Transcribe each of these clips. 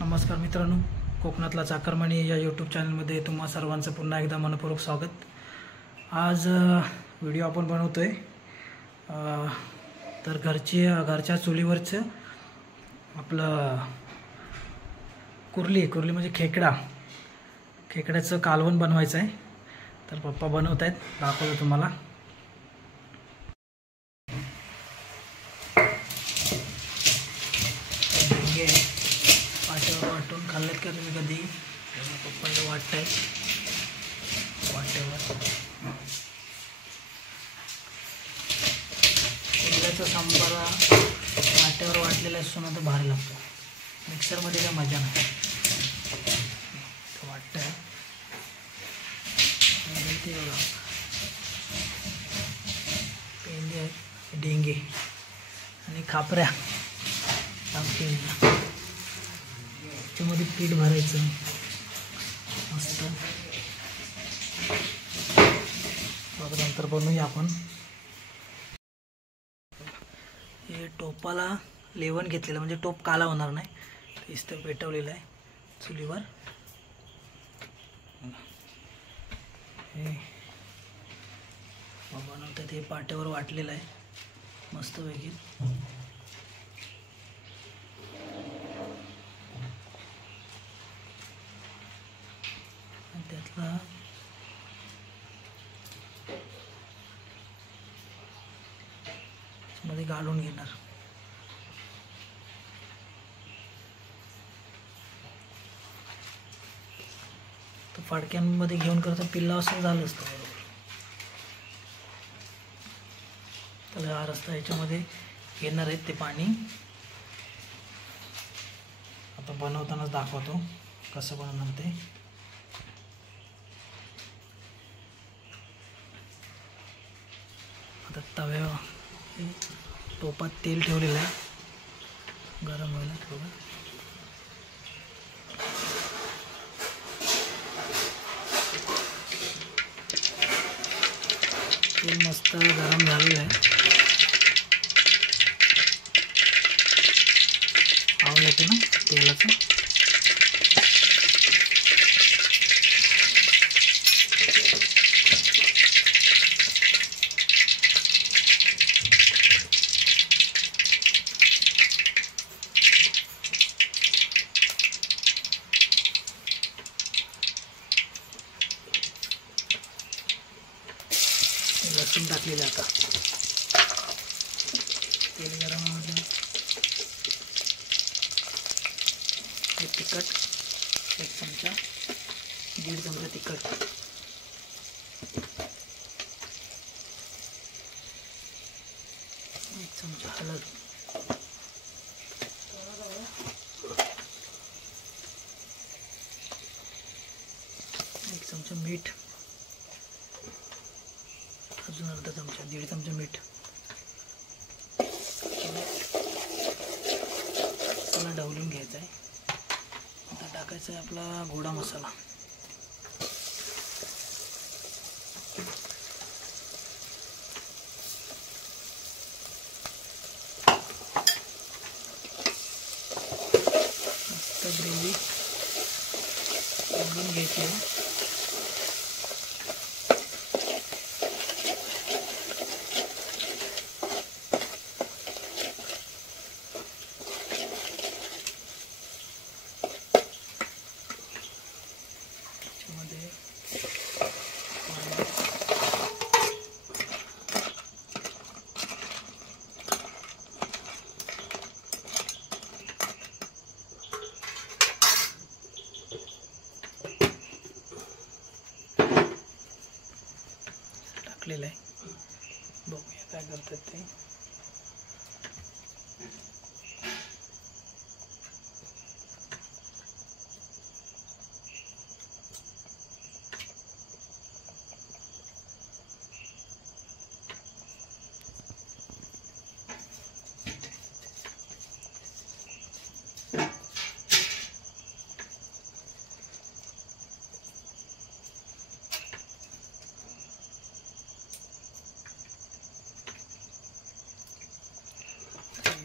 नमस्कार मित्रांनो, कोकणातला चाकरमानी या यूट्यूब चॅनलमध्ये तुम्हा सर्वांचं पुन्हा एकदा मनपूर्वक स्वागत। आज व्हिडिओ आपण बनवतोय तर घरच्या चुलीवरचं आपलं कुर्ली म्हणजे खेकड्याचं कालवण बनवायचं आहे। तर पप्पा बनवत आहेत, दाखवतो तुम्हाला। वाटून खाल्लेत का तुम्ही कधी? पप्पाला वाटतंय वाटेवर कुर्ल्याचा सांबार वाट्यावर वाटलेला असतो ना, तो भारी लागतो। मिक्सरमध्ये काय मजा नाही। वाटतंय ते बघा, पेंडे आहेत, डेंगे आणि खापऱ्या त्याच्यामध्ये पीठ भरायचं मस्त। बघा, नंतर बनवूया आपण। हे टोपाला लेवण घेतलेलं, म्हणजे टोप काला होणार नाही, इथं पेटवलेलं आहे चुलीवर। हे बनवतात, हे पाट्यावर वाटलेलं आहे मस्त पैकी। त्यातला मध्ये घालून घेणार। तर फडक्यांमध्ये घेऊन करता पिल्ला असं झालं असतं बरोबर। तर हा रस्ता याच्यामध्ये घेणार आहेत ते पाणी। आता बनवतानाच दाखवतो कसं बनवणार ते। आता तव्यावर टोपात तेल ठेवलेलं आहे गरम व्हायला। बघा, तेल मस्त गरम झालेलं आहे। आवाज येते ना तेलाचा? लसूण टाकलेलं आता तेल गरम होतं। हे तिखट 1 चमचा, 1.5 चमचा तिखट, 1 चमचा हळद, 1 चमचा मीठ, अजून अर्धा चमचा, 1.5 चमचा मीठ। मसाला ढवळून घ्यायचा आहे। आता टाकायचा आहे आपला गोडा मसाला। मस्त ग्रेव्ही ढवळून घ्यायची आहे। टाकलेलं आहे, बघूया काय करतात ते।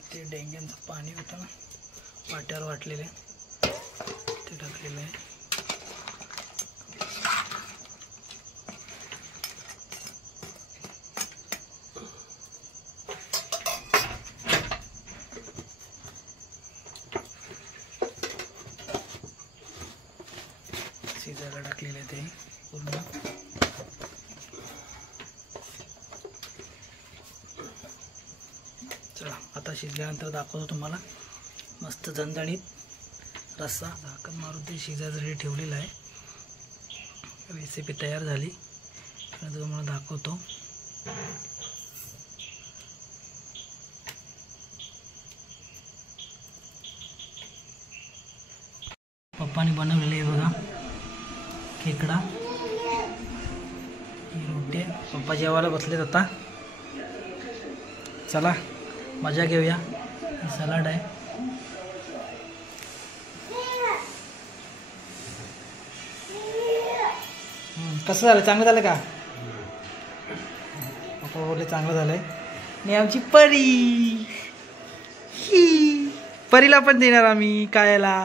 ते डेंग्यांचं पाणी होतं ना, वाट्यावर वाटलेले ते टाकलेलं आहे. शिजायला टाकलेलं आहे ते पूर्ण. चला आता शिजल्यानंतर दाखवतो तुम्हाला. मस्त झणझणीत रस्सा. झाकण मारून ते शिजायसाठी ठेवलेलं आहे. रेसिपी तयार झाली आणि तुम्हाला दाखवतो. पप्पाने बनवलेली आहे बघा खेकडा. ही रोटी आहे. पप्पा जेवायला बसलेत आता. चला मजा घेऊया. सलाड आहे. कसं झालं? चांगलं झालं का? पप्पा बोलले चांगलं झालंय. आणि आमची परी, ही परीला पण देणार आम्ही खायला.